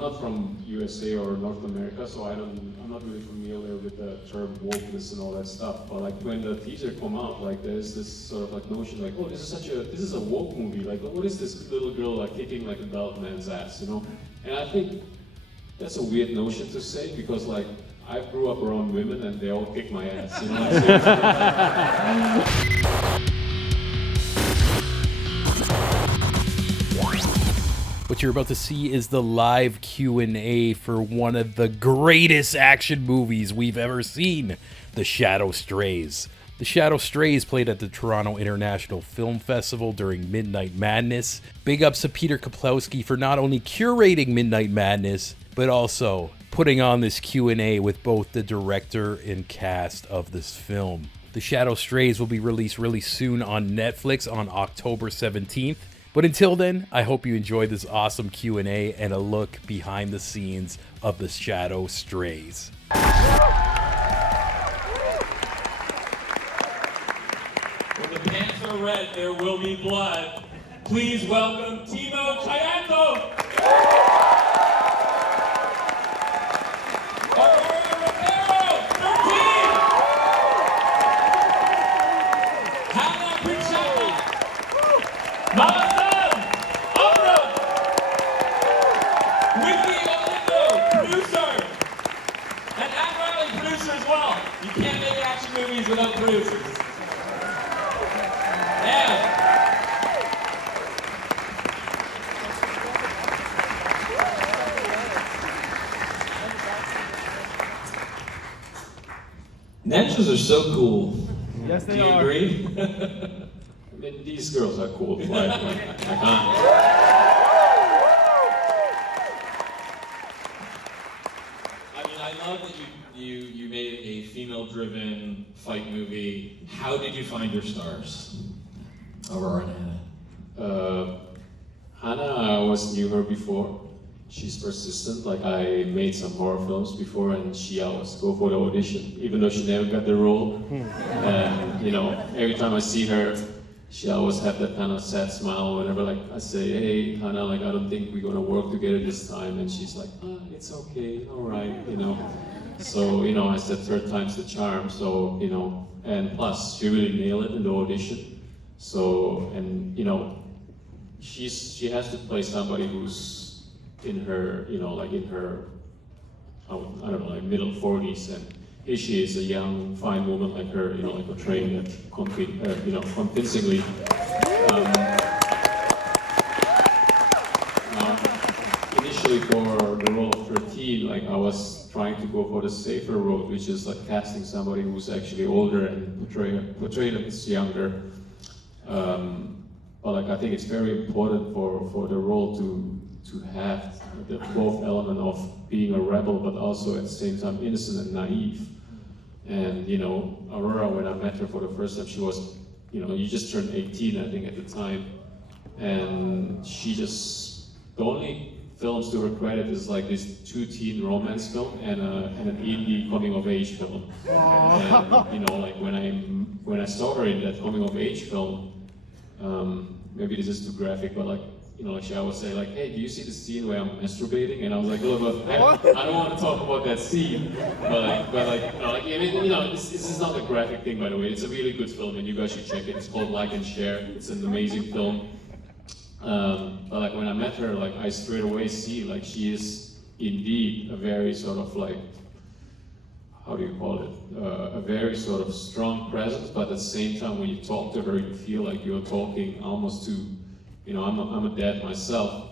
not from USA or North America, so I'm not really familiar with the term wokeness and all that stuff. But like when the teaser come out, like there's this sort of like notion like, oh, this is a woke movie. Like, what is this little girl like kicking like adult man's ass, you know? And I think that's a weird notion to say because like I grew up around women and they all kick my ass, you know what I'm saying? What you're about to see is the live Q&A for one of the greatest action movies we've ever seen, The Shadow Strays. The Shadow Strays played at the Toronto International Film Festival during Midnight Madness. Big ups to Peter Kaplowsky for not only curating Midnight Madness, but also putting on this Q&A with both the director and cast of this film. The Shadow Strays will be released really soon on Netflix on October 17th. But until then, I hope you enjoyed this awesome Q&A and a look behind the scenes of The Shadow Strays. When the pants are red, there will be blood. Please welcome Timo Tjahjanto. Aurora Ribero, 13. Hana Malasan. Umbra. Producer. And Aurora, producer as well. You can't make action movies without producers. Yeah. Ninjas are so cool. Yes, they Do you are. agree? I mean, these girls are cool. Like, I mean, I love that you made a female-driven fight movie. How did you find your stars? Aurora and Hana. Hana, I always knew her before. She's persistent. Like I made some horror films before, and she always go for the audition, even though she never got the role. And you know, every time I see her, she always have that kind of sad smile whenever like I say, "Hey, Hana, like I don't think we're gonna work together this time," and she's like, "It's okay, all right," you know. So you know, I said third time's the charm. So you know, and plus she really nailed it in the audition. So and you know, she has to play somebody who's in her, you know, like in her, I don't know, like middle 40s, and here she is, a young, fine woman like her, you know, like portraying that, convincingly. Initially for the role of 13, like I was trying to go for the safer road, which is like casting somebody who's actually older and portray them as younger. But like I think it's very important for the role to have the both element of being a rebel, but also at the same time innocent and naive. And you know, Aurora, when I met her for the first time, she was, you know, you just turned 18, I think, at the time, and she just, the only films to her credit is like this 2 teen romance film and an indie coming of age film. And you know, like when I saw her in that coming of age film, maybe this is too graphic, but like, you know, like she always say like, "Hey, do you see the scene where I'm masturbating?" And I was like, "Look, I don't want to talk about that scene." But like, you know, like, I mean, you know, this is not a graphic thing, by the way. It's a really good film, and you guys should check it. It's called Like and Share. It's an amazing film. But like when I met her, like I straight away see like she is indeed a very sort of like, how do you call it? A very sort of strong presence, but at the same time, when you talk to her, you feel like you're talking almost to, you know, I'm a dad myself.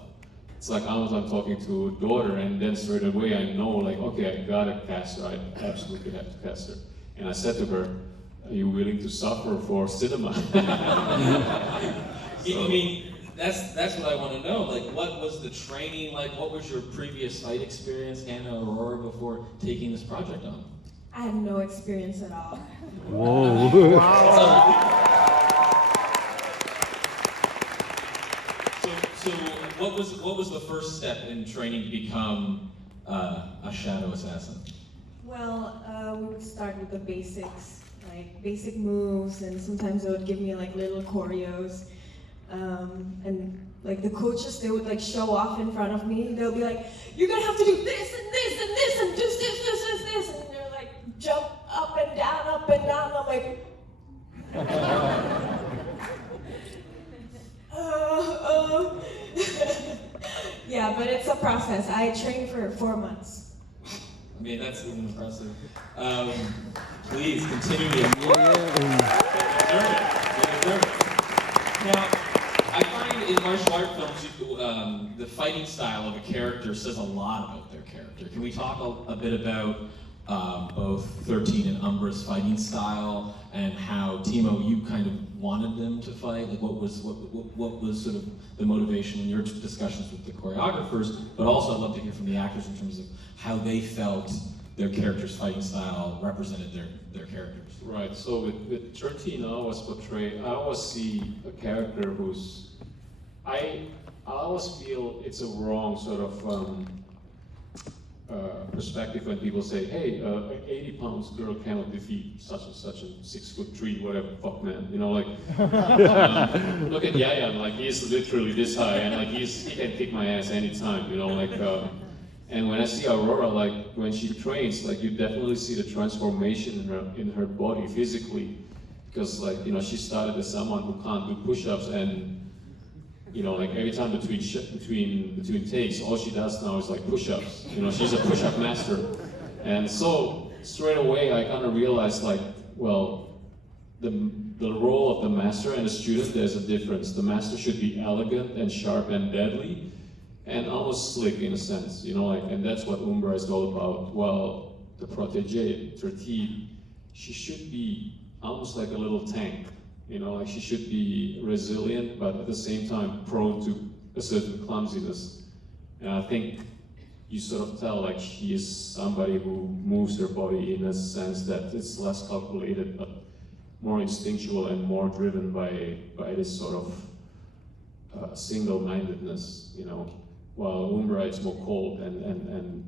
It's like almost I'm talking to a daughter, and then straight away I know, like, okay, I gotta cast her. I absolutely have to cast her. And I said to her, "Are you willing to suffer for cinema?" I mean, that's what I want to know. Like, what was the training like? What was your previous fight experience, Hana, Aurora, before taking this project on? I have no experience at all. Whoa. So what was the first step in training to become a shadow assassin? Well, we would start with the basics, like basic moves, and sometimes they would give me like little choreos. And like the coaches, they would like show off in front of me. They'll be like, "You're gonna have to do this and this and this and this," and they're like jump up and down, up and down. I'm like, yeah, but it's a process. I trained for 4 months. I mean, that's even impressive. Please continue to Now, I find in martial art films, the fighting style of a character says a lot about their character. Can we talk a bit about both 13 and Umbra's fighting style, and how Timo, you kind of wanted them to fight? Like, what was sort of the motivation in your discussions with the choreographers? But also, I'd love to hear from the actors in terms of how they felt their character's fighting style represented their characters. Right, so with 13, I always see a character who's, I always feel it's a wrong sort of perspective when people say, hey, an 80 pounds girl cannot defeat such and such a 6'3", whatever, fuck man, you know, like, look at Yaya, like he's literally this high, and like he can kick my ass anytime, you know, like, and when I see Aurora, like when she trains, like you definitely see the transformation in her body physically, because like, you know, she started as someone who can't do push-ups, and you know, like every time between takes, all she does now is like push-ups. You know, she's a push-up master. And so straight away, I kind of realized like, well, the role of the master and the student, there's a difference. The master should be elegant and sharp and deadly, and almost slick in a sense. You know, like, and that's what Umbra is all about. Well, the protege, 13, she should be almost like a little tank. You know, like she should be resilient, but at the same time prone to a certain clumsiness. And I think you sort of tell like she is somebody who moves her body in a sense that it's less calculated, but more instinctual and more driven by this sort of single-mindedness, you know. While Umbra is more cold and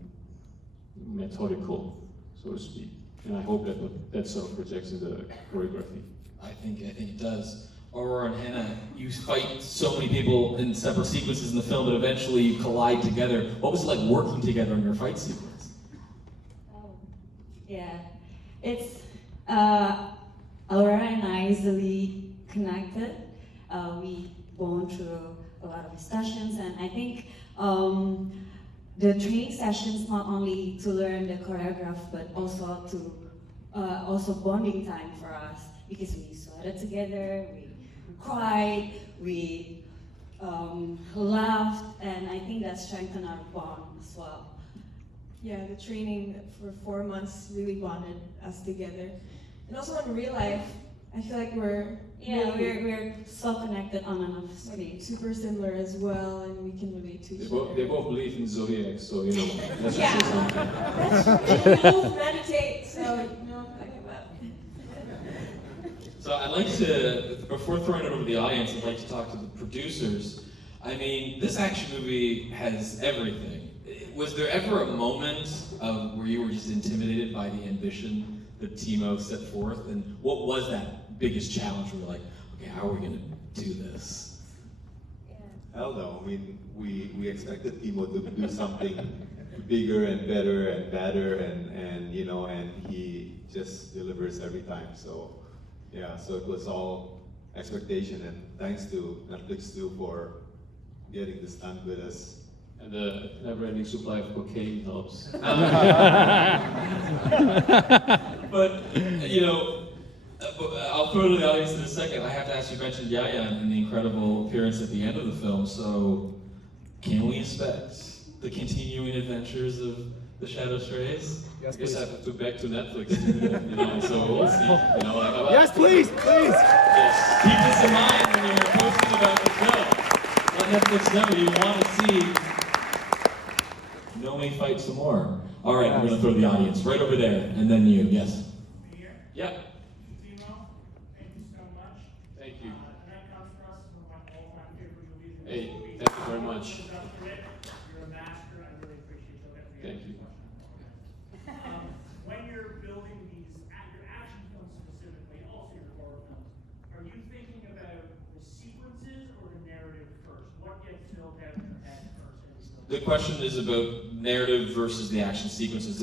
methodical, so to speak. And I hope that sort of projects in the choreography. I think it does. Aurora and Hana, you fight so many people in separate sequences in the film, but eventually you collide together. What was it like working together in your fight sequence? Yeah, it's Aurora and I easily connected. We bond through a lot of discussions, and I think the training sessions not only to learn the choreography, but also to also bonding time for us, because we sweated together, we cried, we laughed, and I think that strengthened our bond as well. Yeah, the training for 4 months really bonded us together. And also in real life, I feel like we're so connected on and off like, screen. super similar as well, and we can relate to each other. They both believe in zodiac, so you know, that's Yeah. just something. That's true. We both meditate, so you know, think about it. So I'd like to, before throwing it over to the audience, I'd like to talk to the producers. I mean, this action movie has everything. Was there ever a moment of where you were just intimidated by the ambition that Timo set forth? And what was that biggest challenge where you're like, okay, how are we gonna do this? Hell no. I mean, we expected Timo to do something bigger and better and better, and you know, and he just delivers every time. So yeah, so it was all expectation, and thanks to Netflix too for getting this done with us. And the never-ending supply of cocaine helps. But, you know, I'll throw it to the audience in a second. I have to ask you, mentioned Yaya and the incredible appearance at the end of the film, so can we expect the continuing adventures of the Shadow Strays? I guess I have to back to Netflix, you know, so we'll see. You know, like, Yes, please, please. Yes. Keep this in mind when you're posting about the film. Let Netflix know you want to see Nomi fight some more. All right, we're going to throw the audience right over there, and then you. Yes? Here. Yeah. Timo, thank you so much. Thank you. Tonight comes for us one of my all-time favorite movies. Hey, thank you very much. You're a master. I really appreciate you. Thank you. When you're building your action films specifically, also your horror films, are you thinking about the sequences or the narrative first? What The question is about narrative versus the action sequences.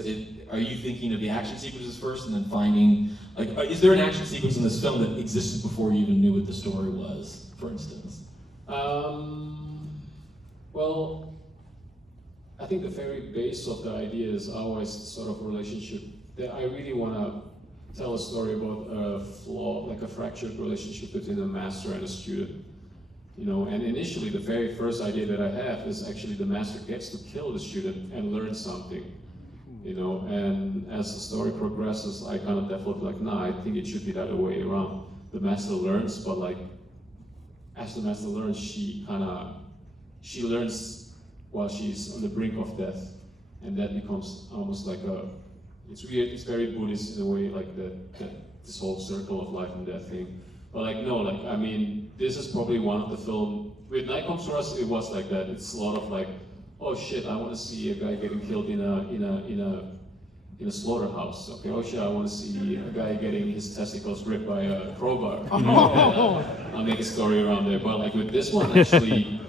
Are you thinking of the action sequences first and then finding, like, is there an action sequence in this film that existed before you even knew what the story was, for instance? Well, I think the very base of the idea is always sort of a relationship that I really want to tell a story about a flaw, like a fractured relationship between a master and a student. You know, and initially the very first idea that I have is actually the master gets to kill the student and learn something. You know, and as the story progresses, I kind of develop like, nah, I think it should be the other way around. The master learns, but like, as the master learns, she learns while she's on the brink of death, and that becomes almost like it's weird, it's very Buddhist in a way, like this whole circle of life and death thing. But like, no, like, I mean, this is probably one of the film, with Night Comes for Us, it was like that. It's a lot of like, oh shit, I want to see a guy getting killed in a slaughterhouse. Okay, oh shit, I want to see a guy getting his testicles ripped by a crowbar. I'll make a story around there. But like with this one, actually,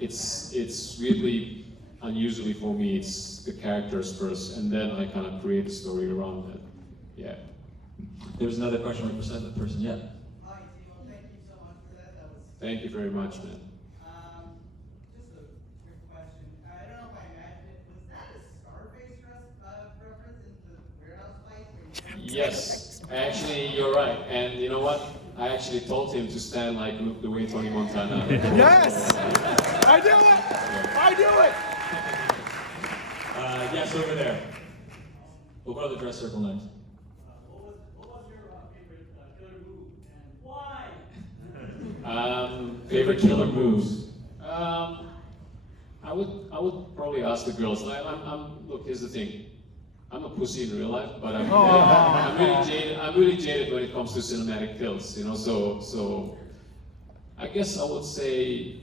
it's really unusually for me. It's the characters first, and then I kind of create a story around that. Yeah. There's another question right beside that person. Yeah. Hi, Timo. Thank you so much for that. That was Thank you very much, man. just a quick question. I don't know if I imagined it. Was that a Scarface reference in the warehouse fight? Yes, actually, you're right. And you know what? I actually told him to stand like Luke the way Tony Montana. Yes! I do it! I do it! Yes, over there. We'll go to the dress circle next. What was your favorite killer move and why? Favorite killer moves. I would probably ask the girls. Look, here's the thing. I'm a pussy in real life, but I'm really jaded when it comes to cinematic kills. You know, so I guess I would say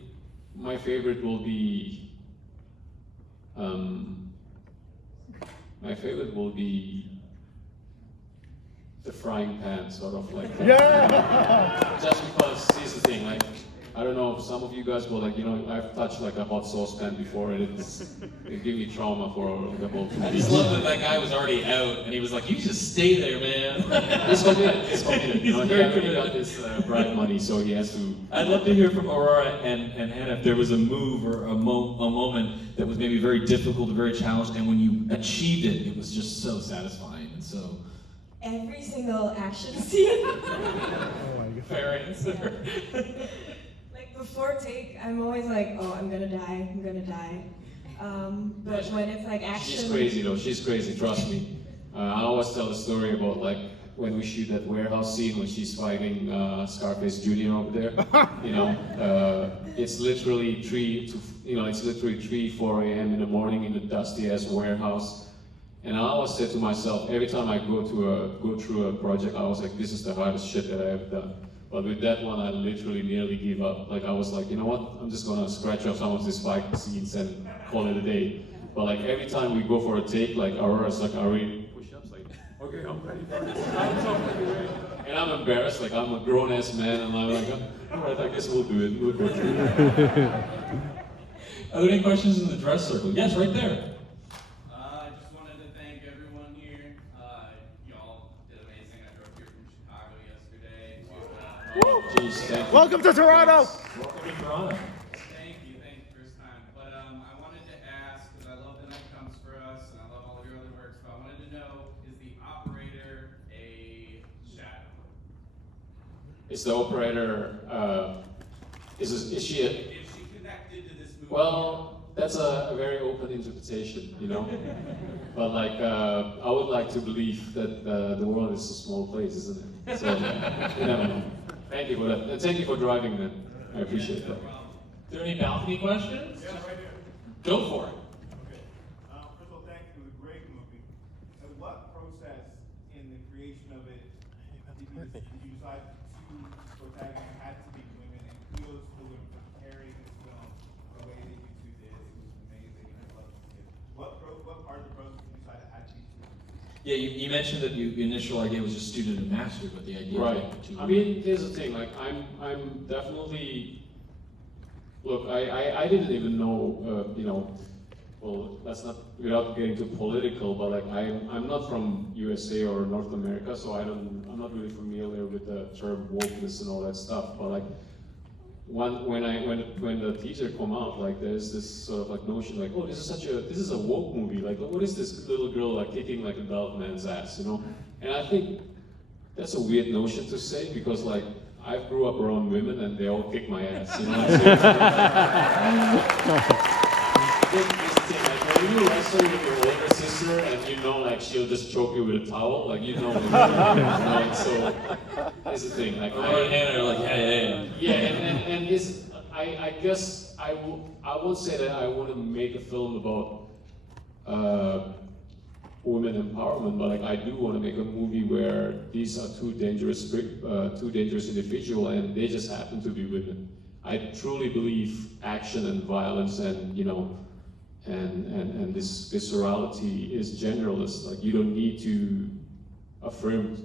my favorite will be. My favorite will be the frying pan, sort of like. Yeah! Just because, here's the thing, like, I don't know if some of you guys will, like, you know, I've touched like a hot sauce pan before, and it gave me trauma for like a whole 2 I weeks. just love that guy was already out and he was like, you just stay there, man. It's committed. You know, He's he very already got committed. this bribe money, so he has to. I'd love to hear from Aurora and Hannah if there was a move or a moment that was maybe very difficult or very challenged, and when you achieved it, it was just so satisfying and so. Every single action scene. Fair answer. Like before take, I'm always like, oh, I'm gonna die. But when it's like action. She's crazy though, she's crazy, trust me. I always tell the story about like when we shoot that warehouse scene when she's fighting Scarface Jr. over there. You know, it's literally 3, 4 a.m. in the morning in the dusty ass warehouse. And I always said to myself, every time I go through a project, I was like, this is the hardest shit that I have done. But with that one, I literally nearly gave up. Like I was like, you know what? I'm just gonna scratch off some of these fight scenes and call it a day. But like every time we go for a take, like Aurora's like, are we push-ups? Like, okay, I'm ready for this. I'm so fucking ready. And I'm embarrassed. Like I'm a grown-ass man, and I'm like, all right, I guess we'll do it. We'll go through it. Are there any questions in the dress circle? Yes, right there. I just wanted to thank everyone here. Y'all did amazing. I drove here from Chicago yesterday. Jeez, thank you. Welcome to Toronto! Welcome to Toronto. Thank you first time. But I wanted to ask, because I love The Night Comes for Us, and I love all of your other works, but I wanted to know, is the operator a shadow? Is the operator, is she a, Is she connected to this movie? well, that's a very open interpretation, you know? But like, I would like to believe that the world is a small place, isn't it? So, you never know. Thank you for that. And thank you for driving, man. I appreciate that. Are there any balcony questions? Yeah, right here. Go for it. Okay. First of all, thank you. It was a great movie. And what process in the creation of it did you decide two protagonists had to be women, and kudos to them for carrying this film the way that you two did? It was amazing, and I love to see it. What part of the process did you decide to add these two? Yeah, you mentioned that your initial idea was just student and master, but the idea Right. to I mean, here's the thing. Like, I'm definitely. Look, I didn't even know. You know, well, let's not, without getting too political, but like I'm not from USA or North America, so I'm not really familiar with the term wokeness and all that stuff. But like when the teaser come out, like there's this sort of like notion like, oh, this is a woke movie. Like, what is this little girl like kicking like an adult man's ass, you know? And I think that's a weird notion to say because like I grew up around women and they all kick my ass, you know. This thing, like when you wrestle with your older sister and you know like she'll just choke you with a towel, like you know, right? So it's the thing. Like Or Hannah are like, hey. yeah, and it's, I guess I won't say that I want to make a film about women empowerment, but like I do want to make a movie where these are two dangerous individuals and they just happen to be women. I truly believe action and violence and you know and this viscerality is generalist. Like you don't need to affirm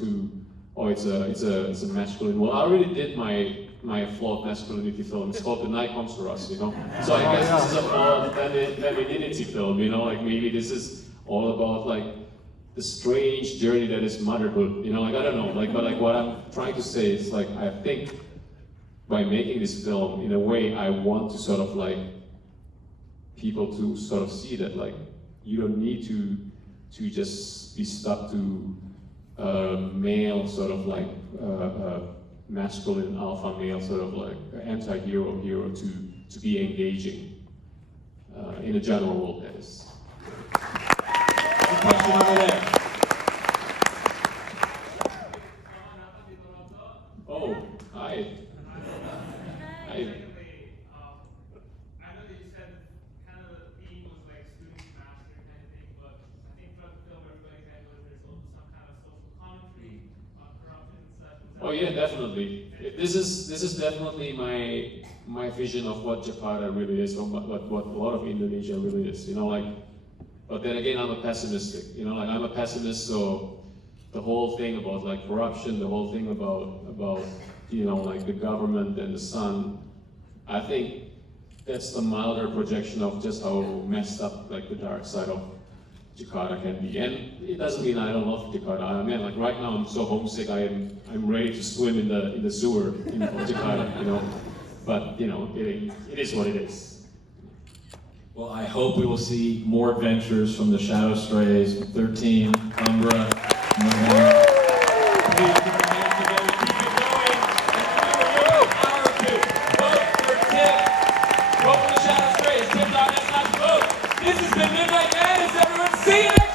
to it's a masculine. Well, I already did my flawed masculinity film. It's called The Night Comes for Us, you know. So I guess this is a flawed femininity film, you know. Like maybe this is all about like the strange journey that is motherhood, you know. Like I don't know, like but like what I'm trying to say is like I think by making this film, in a way, I want to sort of like people to sort of see that like you don't need to just be stuck to male sort of like masculine alpha male sort of like anti-hero hero to be engaging in a general world that is. Question over there. Oh, hi. Hi. I know that you said kind of the theme was like student master kind of thing, but I think throughout the film everybody kind of knows there's also some kind of social commentary on corruption and such. Oh yeah, definitely. This is definitely my vision of what Jakarta really is, or what a lot of Indonesia really is. You know, like. But then again, I'm a pessimistic. You know, like I'm a pessimist, so the whole thing about like corruption, the whole thing about you know like the government and the sun, I think that's the milder projection of just how messed up like the dark side of Jakarta can be. And it doesn't mean I don't love Jakarta. I mean, like right now I'm so homesick. I'm ready to swim in the sewer in Jakarta. You know, but you know it is what it is. Well, I hope we will see more adventures from the Shadow Strays, 13, Umbra, Please put your hands together, keep it going, and remember, you're an hour or two. Vote for TIFF. Vote for the Shadow Strays. TIFF.net/vote. This has been Midnight Madness, everyone. See you next